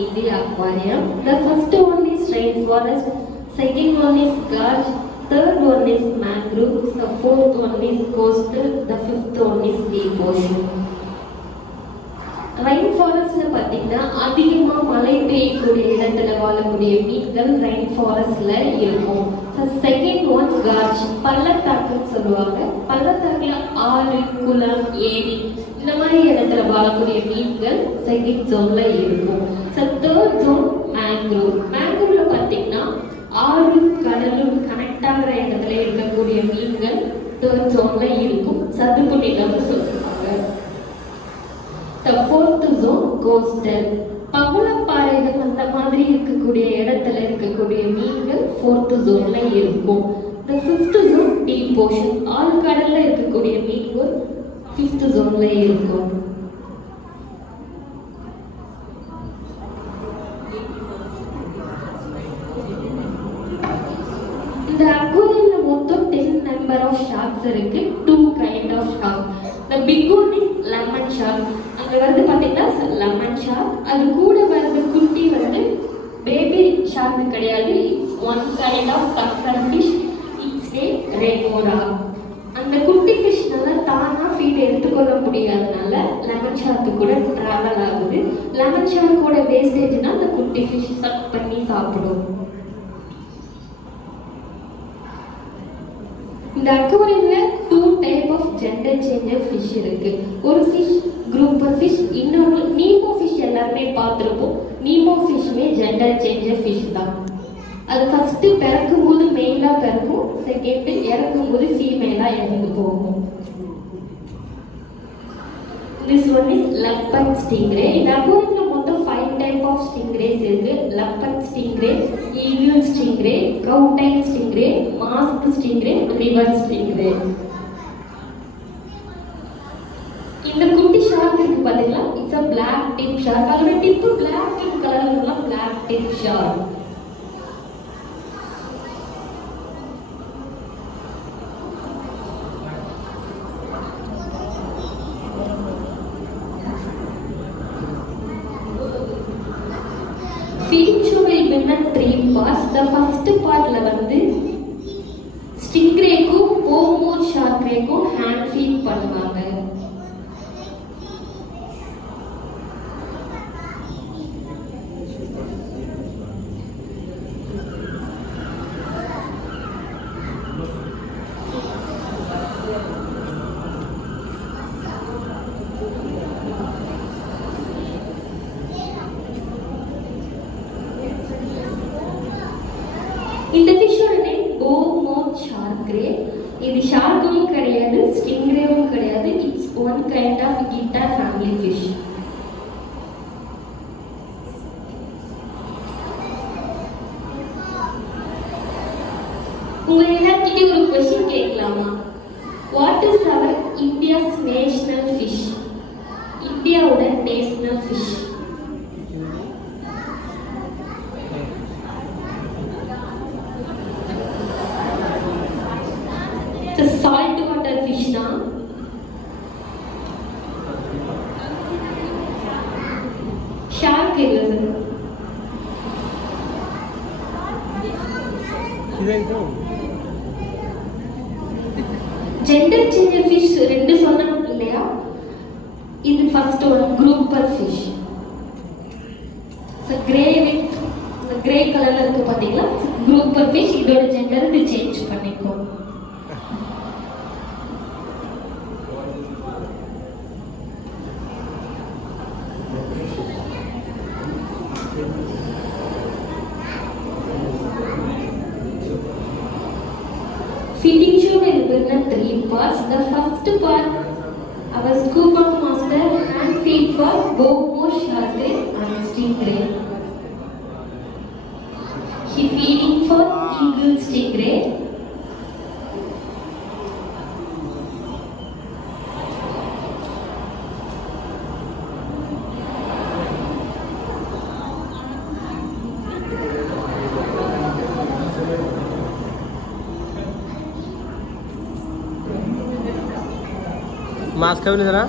in the aquarium. The first one is rainforest, second one is gorge, third one is mangrove, the fourth one is coastal, the fifth one is deep ocean. Rain ஃபாரஸ்ட்ல பார்த்தீங்கன்னா அதிகமாக மழை பெய்யக்கூடிய இடத்துல வாழக்கூடிய மீன்கள் ரெயின் ஃபாரஸ்ட்ல இருக்கும். செகண்ட் ஒன் கார்ஜ், பள்ளத்தாக்குன்னு சொல்லுவாங்க. பள்ளத்தாக்குல ஆறு, குளம், ஏரி இந்த மாதிரி இடத்துல வாழக்கூடிய மீன்கள் செகண்ட் ஜோன்ல இருக்கும். Third zone mangrove. மேங்க்ரோவ்ல பார்த்தீங்கன்னா ஆறு கடலும் கனெக்ட் ஆகிற இடத்துல இருக்கக்கூடிய மீன்கள் தேர்ட் ஜோன்ல இருக்கும். சதுப்பு நிலம்னு சொல்லுவாங்க. The fourth zone coastal. பவளப்பாறைகள் அந்த மாதிரி இருக்கக்கூடிய இடத்துல இருக்கக்கூடிய மீன்கள் fourth zoneல இருக்கும். The fifth zone deep ocean. ஆழ்கடல்ல இருக்கக்கூடிய மீன்கள் fifth zoneல இருக்கும். இந்த அக்வாரியம்ல மொத்தம் 10 நம்பர் ஆஃப் ஷார்க்ஸ் இருக்கு. 2 kind of shark. The big one is lemon shark. அங்க வந்து பாத்தீங்கன்னா லெமன் ஷார்க். அது கூட வந்து குட்டி வந்து பேபி ஷார்க் கிடையாது. It's one kind of sucker fish. It's name remora. அந்த குட்டி ஃபிஷ்னால தானா ஃபீட் எடுத்துக்கொள்ள முடியாதனால லெமன் ஷார்க்கு கூட டிராவல் ஆகுது. லெமன் ஷார்க்கோட வேஸ்டேஜ்னா அந்த குட்டி ஃபிஷ் சக் பண்ணி சாப்பிடும். இந்த அக்வாரியம்ல 2 type of gender changer fish இருக்கு. ஒரு ஃபிஷ் குரூப்பர் ஃபிஷ், இன்னொரு நீமோ ஃபிஷ். எல்லாருமே பார்த்துருப்போம். நீமோ ஃபிஷ்மே ஜெண்டர் சேஞ்சர் ஃபிஷ் தான். அது ஃபர்ஸ்ட் பிறக்கும் போது மெயிலா பிறக்கும், செகண்ட் இறக்கும் போது ஃபீமேலா இறந்து போகும். This one is leopard stingray. இந்த அக்வாரியம்ல மொத்தம் 5 டைப் ஆஃப் ஸ்டிங்ரேஸ் இருக்கு. leopard stingray, eagle stingray, cow-tail stingray, mask stingray, river stingray. இந்த குட்டி ஷார்க் இருக்கு பாத்தீங்களா, it's a black tip shark. அதோட டிப் black கலர்ல இருக்குல, black tip shark. Feeding show will be in 3 parts. The first partல வந்து ஸ்டிங்ரேக்கும் போமோர் ஷார்க்ரேக்கும் ஹேண்ட் ஃபீட் பண்ணுவாங்க. இந்த ஃபிஷ்ஷோட நேம் போமோர் ஷார்க்ரே. இது ஷார்க்கும் கிடையாது, ஸ்டிங்ரேவும் கிடையாது. இட்ஸ் ஒன் கைண்ட் ஆஃப் கிட்டா ஃபேமிலி ஃபிஷ். உங்க எல்லார்கிட்டயும் ஒரு கொஸ்டின் கேட்கலாமா? What is our India's national fish? இந்தியாவோட national fish salt water fish தான். ஷார்க் இல்ல சார். ஜெண்டர் சேஞ்சர் ஃபிஷ் 2 சொன்னோம் இல்லையா? இது first one grouper fish. Grey with grey கலர்ல இருக்கு பாத்தீங்களா, குரூப்பர் ஃபிஷ். இதோட ஜெண்டர் இது சேஞ்ச் பண்ணிக்கும். Feeding show will be in 3 parts. The first part, our scuba master hand feed for bow, sharkray and stingray. He feeding for eagle stingray. Mask है ना